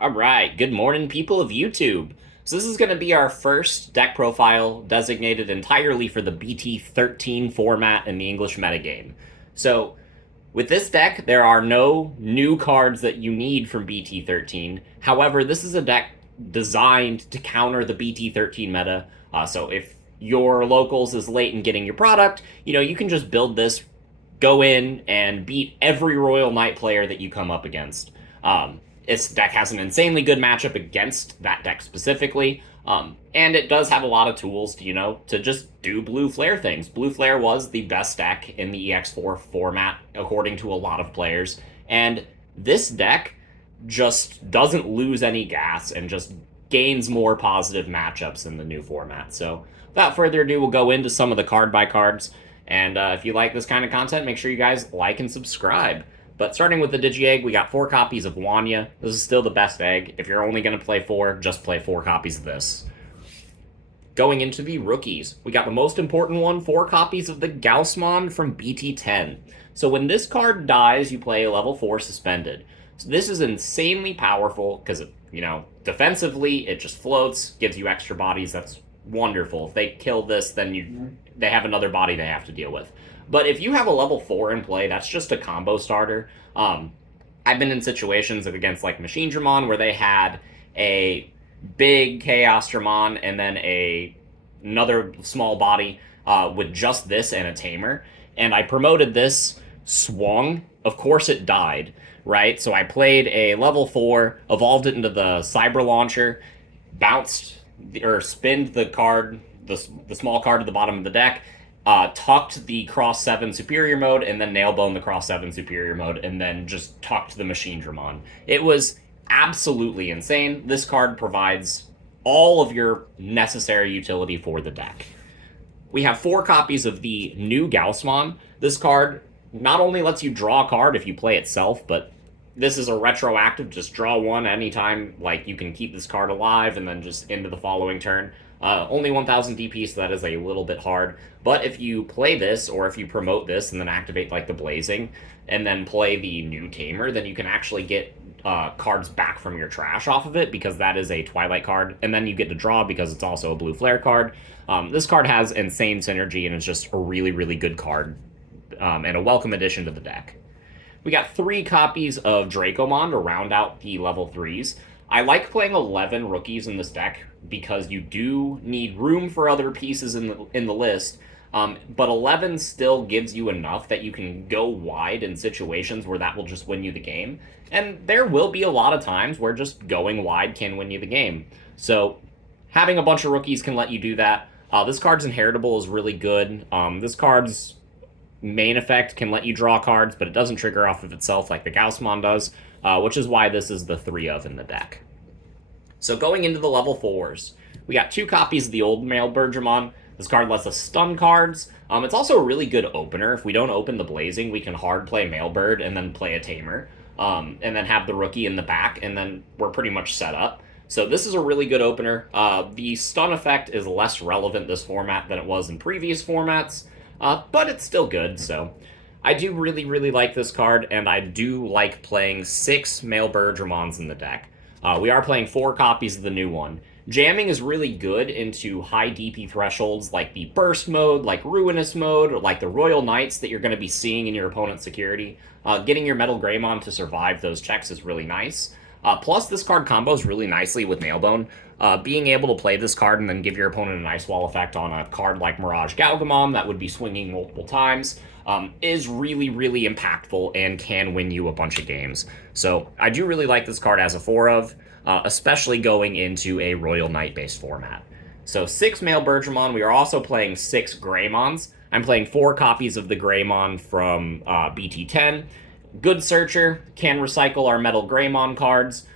All right, good morning, people of YouTube. So this is going to be our first deck profile designated entirely for the BT13 format in the English metagame. So with this deck, there are no new cards that you need from BT13. However, this is a deck designed to counter the BT13 meta. So if your locals is late in getting your product, you can just build this, go in, and beat every Royal Knight player that you come up against. Its deck has an insanely good matchup against that deck specifically, and it does have a lot of tools to just do Blue Flare things. Blue Flare was the best deck in the EX4 format, according to a lot of players, and this deck just doesn't lose any gas and just gains more positive matchups in the new format. So without further ado, we'll go into some of the card by cards, and if you like this kind of content, make sure you guys like and subscribe. But starting with the Digi-Egg, we got 4 copies of Wanya. This is still the best egg. If you're only going to play 4, just play 4 copies of this. Going into the rookies, we got the most important one, 4 copies of the Gaogamon from BT10. So when this card dies, you play a level 4 suspended. So this is insanely powerful because, defensively, it just floats, gives you extra bodies. That's wonderful. If they kill this, then they have another body they have to deal with. But if you have a level 4 in play, that's just a combo starter. I've been in situations against like machinedramon where they had a big chaosdramon and then another small body with just this and a tamer. And I promoted this, swung. Of course it died, right? So I played a level 4, evolved it into the Cyber Launcher, bounced or spinned the card, the small card at the bottom of the deck, tucked the Cross 7 Superior Mode, and then Nailbone the Cross 7 Superior Mode, and then just tucked the machinedramon. It was absolutely insane. This card provides all of your necessary utility for the deck. We have 4 copies of the new Gaogamon. This card not only lets you draw a card if you play itself, but this is a retroactive, just draw one anytime. Like, you can keep this card alive and then just into the following turn. Only 1000 DP, so that is a little bit hard. But if you play this, or if you promote this and then activate like the Blazing, and then play the new Tamer, then you can actually get cards back from your trash off of it, because that is a Twilight card. And then you get to draw because it's also a Blue Flare card. This card has insane synergy and is just a really, really good card, and a welcome addition to the deck. We got 3 copies of Dracomon to round out the level 3s. I like playing 11 rookies in this deck because you do need room for other pieces in the list, but 11 still gives you enough that you can go wide in situations where that will just win you the game. And there will be a lot of times where just going wide can win you the game. So having a bunch of rookies can let you do that. This card's inheritable is really good. This card's main effect can let you draw cards, but it doesn't trigger off of itself like the Gaogamon does, which is why this is the 3 of in the deck. So going into the level 4s, we got 2 copies of the old Metalgreymon. This card lets us stun cards. It's also a really good opener. If we don't open the Blazing, we can hard play Mailbird and then play a Tamer, and then have the rookie in the back, and then we're pretty much set up. So this is a really good opener. The stun effect is less relevant this format than it was in previous formats, but it's still good, so I do really, really like this card, and I do like playing 6 Metalgreymons in the deck. We are playing 4 copies of the new one. Jamming is really good into high DP thresholds like the Burst mode, like Ruinous mode, or like the Royal Knights that you're going to be seeing in your opponent's security. Getting your Metalgreymon to survive those checks is really nice. Plus, this card combos really nicely with Nailbone. Being able to play this card and then give your opponent an Ice Wall effect on a card like miragegaogamon that would be swinging multiple times is really, really impactful and can win you a bunch of games. So I do really like this card as a 4 of, especially going into a Royal Knight-based format. So 6 Metalgreymon. We are also playing 6 Greymons. I'm playing 4 copies of the Greymon from BT10. Good searcher, can recycle our Metalgreymon cards.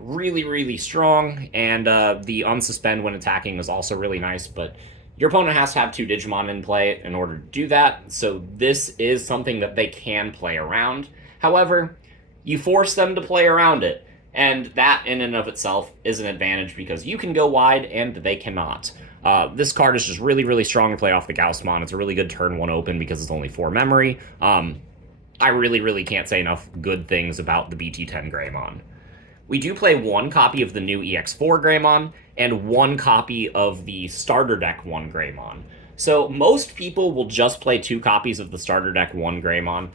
Really, really strong, and the unsuspend when attacking is also really nice, but your opponent has to have 2 Digimon in play in order to do that, so this is something that they can play around. However, you force them to play around it, and that in and of itself is an advantage because you can go wide and they cannot. This card is just really, really strong to play off the Gaogamon. It's a really good turn 1 open because it's only 4 memory. I really, really can't say enough good things about the BT10 Greymon. We do play one copy of the new EX4 Greymon and one copy of the starter deck 1 Greymon. So most people will just play 2 copies of the starter deck 1 Greymon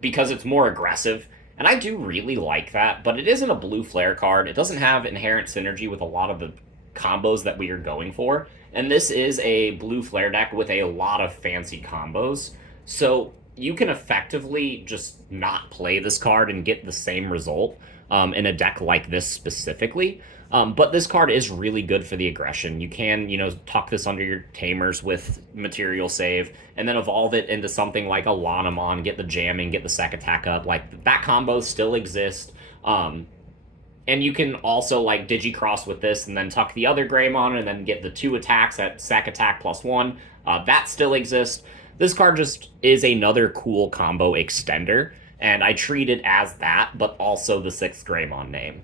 because it's more aggressive. And I do really like that, but it isn't a blue flare card. It doesn't have inherent synergy with a lot of the combos that we are going for. And this is a blue flare deck with a lot of fancy combos. So you can effectively just not play this card and get the same result in a deck like this specifically. But this card is really good for the aggression. You can, tuck this under your Tamers with material save, and then evolve it into something like a Omnimon, get the jamming, get the sec attack up. Like, that combo still exists. And you can also, like, Digicross with this, and then tuck the other Greymon, and then get the 2 attacks at sec attack +1. That still exists. This card just is another cool combo extender, and I treat it as that, but also the 6th Greymon name.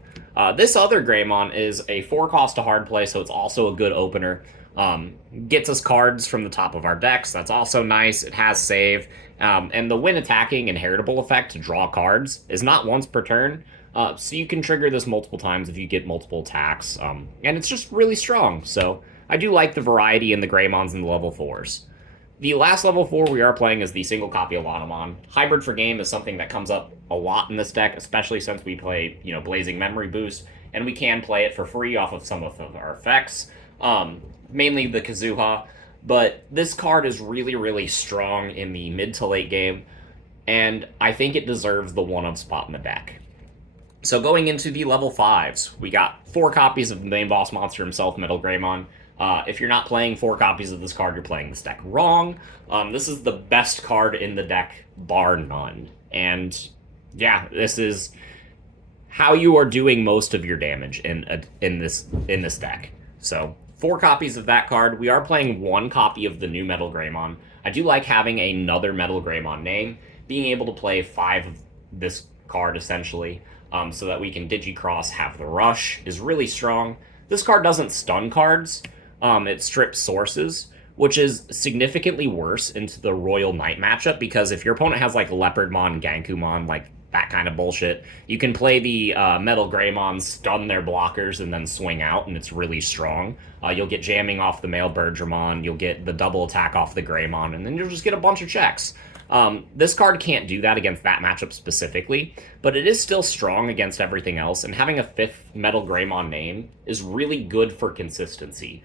This other Greymon is a 4-cost to hard play, so it's also a good opener. Gets us cards from the top of our decks. That's also nice. It has save. And the when attacking inheritable effect to draw cards is not once per turn. So you can trigger this multiple times if you get multiple attacks. And it's just really strong. So I do like the variety in the Greymons and the level 4s. The last level 4 we are playing is the single copy of Omnimon. Hybrid for game is something that comes up a lot in this deck, especially since we play, Blazing Memory Boost, and we can play it for free off of some of our effects, mainly the Kazuha, but this card is really, really strong in the mid to late game, and I think it deserves the 1-of spot in the deck. So going into the level 5s, we got 4 copies of the main boss monster himself, Metalgreymon. If you're not playing 4 copies of this card, you're playing this deck wrong. This is the best card in the deck, bar none. And yeah, this is how you are doing most of your damage in this deck. So 4 copies of that card. We are playing 1 copy of the new Metalgreymon. I do like having another Metalgreymon name. Being able to play 5 of this card, essentially, so that we can Digicross, have the Rush, is really strong. This card doesn't stun cards. It strips sources, which is significantly worse into the Royal Knight matchup, because if your opponent has, like, Leopardmon, Gaogamon, like, that kind of bullshit, you can play the Metalgreymon, stun their blockers, and then swing out, and it's really strong. You'll get jamming off the male Birdramon, you'll get the double attack off the Greymon, and then you'll just get a bunch of checks. This card can't do that against that matchup specifically, but it is still strong against everything else, and having a 5th Metalgreymon name is really good for consistency.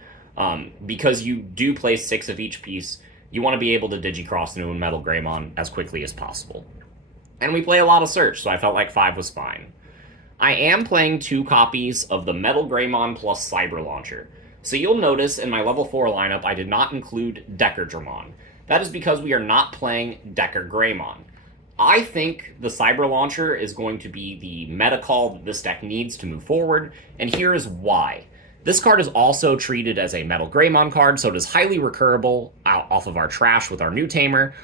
Because you do play 6 of each piece, you want to be able to Digicross into a Metalgreymon as quickly as possible. And we play a lot of Search, so I felt like 5 was fine. I am playing 2 copies of the Metalgreymon plus Cyber Launcher. So you'll notice in my level 4 lineup, I did not include Deckardramon. That is because we are not playing Deckargreymon. I think the Cyber Launcher is going to be the meta call that this deck needs to move forward, and here is why. This card is also treated as a Metalgreymon card, so it is highly recurable off of our trash with our new Tamer,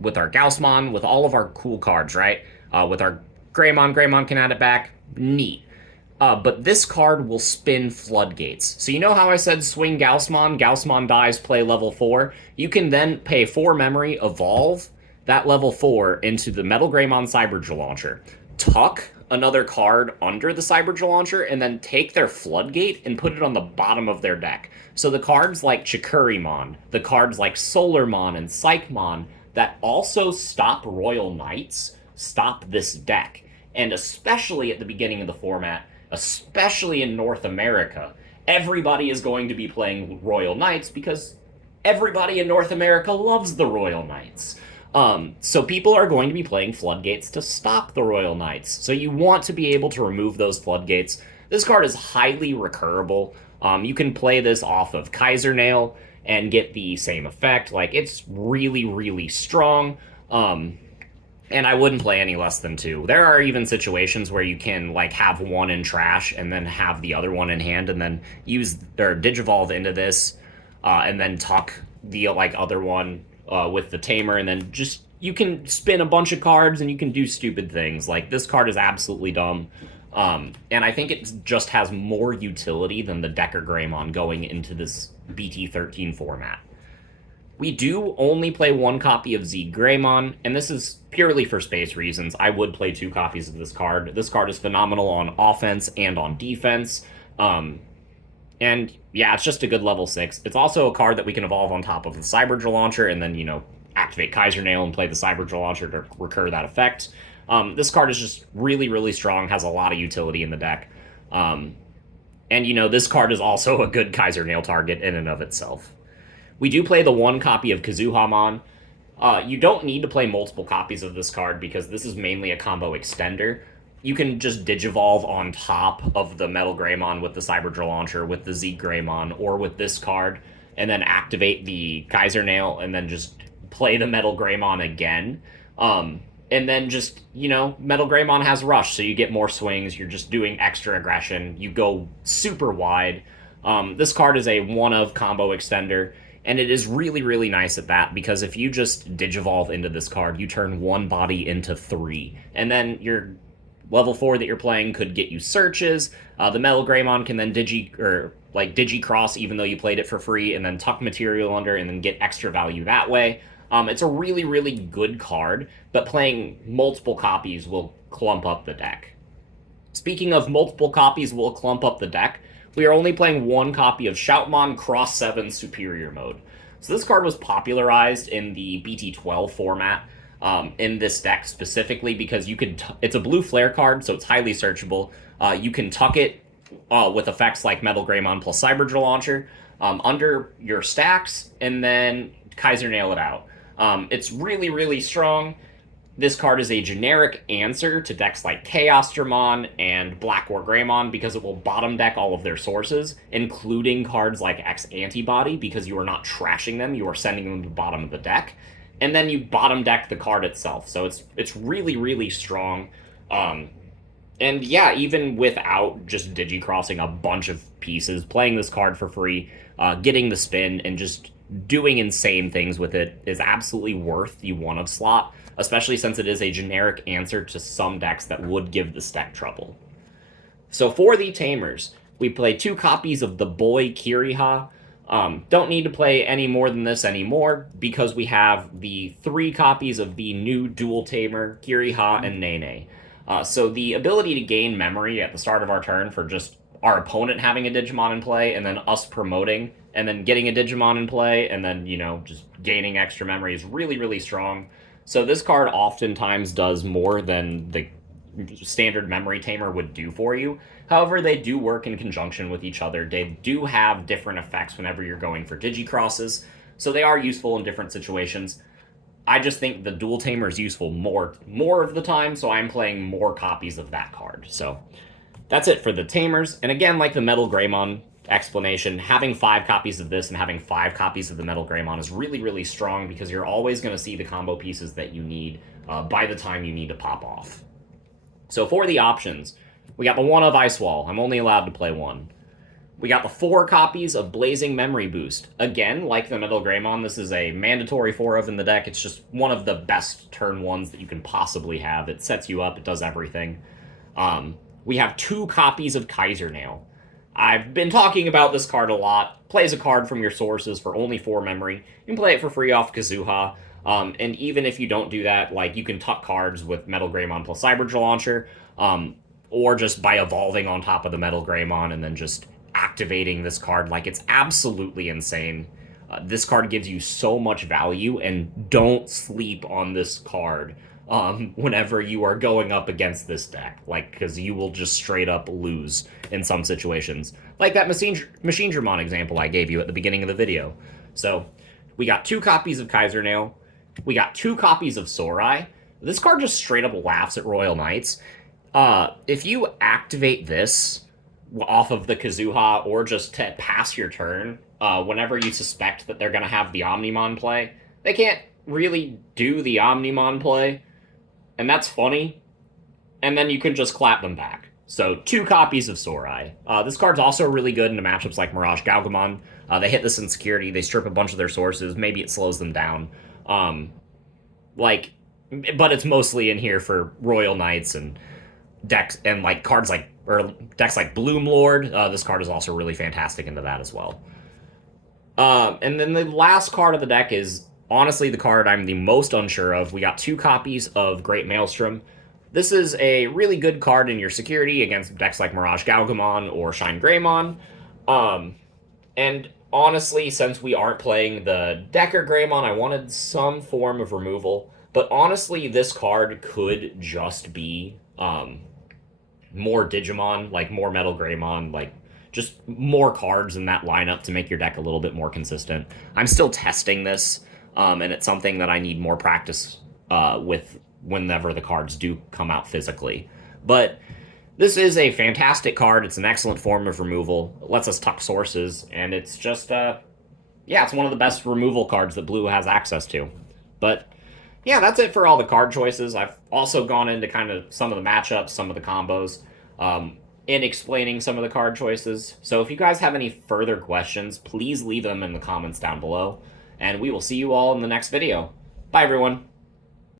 with our Gaogamon, with all of our cool cards, right? With our Greymon can add it back. Neat. But this card will spin floodgates. So you know how I said swing Gaogamon dies, play level 4? You can then pay 4 memory, evolve that level 4 into the Metalgreymon Cyber Launcher. Tuck another card under the Cyber Launcher, and then take their Floodgate and put it on the bottom of their deck. So the cards like Chikurimon, the cards like Solarmon and Psychmon that also stop Royal Knights, stop this deck. And especially at the beginning of the format, especially in North America, everybody is going to be playing Royal Knights because everybody in North America loves the Royal Knights. So people are going to be playing Floodgates to stop the Royal Knights. So you want to be able to remove those Floodgates. This card is highly recurable. You can play this off of Kaiser Nail and get the same effect. Like, it's really, really strong. And I wouldn't play any less than 2. There are even situations where you can, like, have one in trash and then have the other one in hand and then use or Digivolve into this and then tuck the, like, other one with the Tamer, and then just, you can spin a bunch of cards and you can do stupid things. Like, this card is absolutely dumb. And I think it just has more utility than the Deckargreymon going into this BT13 format. We do only play one copy of Greymon, and this is purely for space reasons. I would play two copies of this card. This card is phenomenal on offense and on defense. And yeah, it's just a good level 6. It's also a card that we can evolve on top of the Cyberdrill Launcher and then, activate Kaiser Nail and play the Cyberdrill Launcher to recur that effect. This card is just really, really strong, has a lot of utility in the deck. And, this card is also a good Kaiser Nail target in and of itself. We do play the one copy of Kazuhamon. You don't need to play multiple copies of this card because this is mainly a combo extender. You can just Digivolve on top of the Metalgreymon with the Cyberdrill Launcher, with the Greymon, or with this card, and then activate the Kaiser Nail, and then just play the Metalgreymon again. And then just, Metalgreymon has Rush, so you get more swings, you're just doing extra aggression, you go super wide. This card is a one-of combo extender, and it is really, really nice at that, because if you just Digivolve into this card, you turn one body into 3, and then your level 4 that you're playing could get you searches. The Metalgreymon can then Digi-Cross, even though you played it for free, and then tuck material under, and then get extra value that way. It's a really, really good card, but playing multiple copies will clump up the deck. Speaking of multiple copies will clump up the deck, we are only playing one copy of Shoutmon Cross 7 Superior Mode. So this card was popularized in the BT12 format, in this deck specifically because you could it's a blue flare card, so it's highly searchable. You can tuck it with effects like Metalgreymon plus Cyberdrill Launcher under your stacks, and then Kaiser Nail it out. It's really, really strong. This card is a generic answer to decks like chaosdramon and Black War Greymon because it will bottom deck all of their sources, including cards like X Antibody, because you are not trashing them, you are sending them to the bottom of the deck. And then you bottom deck the card itself. So it's really, really strong. And yeah, even without just Digi-crossing a bunch of pieces, playing this card for free, getting the spin, and just doing insane things with it is absolutely worth the one-of slot, especially since it is a generic answer to some decks that would give this deck trouble. So for the Tamers, we play two copies of the Boy Kiriha. Don't need to play any more than this anymore because we have the 3 copies of the new dual Tamer, Kiriha and Nene. So the ability to gain memory at the start of our turn for just our opponent having a Digimon in play, and then us promoting, and then getting a Digimon in play, and then, just gaining extra memory is really, really strong. So this card oftentimes does more than the standard memory tamer would do for you. However, they do work in conjunction with each other. They do have different effects whenever you're going for Digi-crosses, so they are useful in different situations. I just think the dual tamer is useful more of the time, so I'm playing more copies of that card. So that's it for the Tamers. And again, like the Metalgreymon explanation, having 5 copies of this and having 5 copies of the Metalgreymon is really, really strong because you're always going to see the combo pieces that you need by the time you need to pop off. So for the options, we got the 1 of Ice Wall. I'm only allowed to play 1. We got the 4 copies of Blazing Memory Boost. Again, like the Metalgreymon, this is a mandatory 4 of in the deck. It's just one of the best turn 1s that you can possibly have. It sets you up, it does everything. We have 2 copies of Kaiser Nail. I've been talking about this card a lot. Plays a card from your sources for only 4 memory. You can play it for free off Kazuha. And even if you don't do that, you can tuck cards with Metalgreymon plus Cyberdrill Launcher, or just by evolving on top of the Metalgreymon and then just activating this card. It's absolutely insane. This card gives you so much value, and don't sleep on this card whenever you are going up against this deck, because you will just straight up lose in some situations. Like that Machinedramon example I gave you at the beginning of the video. So, we got 2 copies of Kaiser Nail. We got 2 copies of Sorai. This card just straight up laughs at Royal Knights. If you activate this off of the Kazuha, or just to pass your turn, whenever you suspect that they're going to have the Omnimon play, they can't really do the Omnimon play, and that's funny, and then you can just clap them back. So 2 copies of Sorai. This card's also really good into matchups like miragegaogamon. They hit this in security, they strip a bunch of their sources, maybe it slows them down. But it's mostly in here for Royal Knights and decks, and decks like bloomlord. This card is also really fantastic into that as well. And then the last card of the deck is honestly the card I'm the most unsure of. We got 2 copies of Great Maelstrom. This is a really good card in your security against decks like miragegaogamon or Shinegreymon. And honestly, since we aren't playing the Deckergreymon, I wanted some form of removal. But honestly, this card could just be more Digimon, like more Metalgreymon, like just more cards in that lineup to make your deck a little bit more consistent. I'm still testing this, and it's something that I need more practice with whenever the cards do come out physically. But this is a fantastic card. It's an excellent form of removal. It lets us tuck sources, and it's just, yeah, it's one of the best removal cards that Blue has access to. But yeah, that's it for all the card choices. I've also gone into kind of some of the matchups, some of the combos, in explaining some of the card choices. So if you guys have any further questions, please leave them in the comments down below, and we will see you all in the next video. Bye, everyone.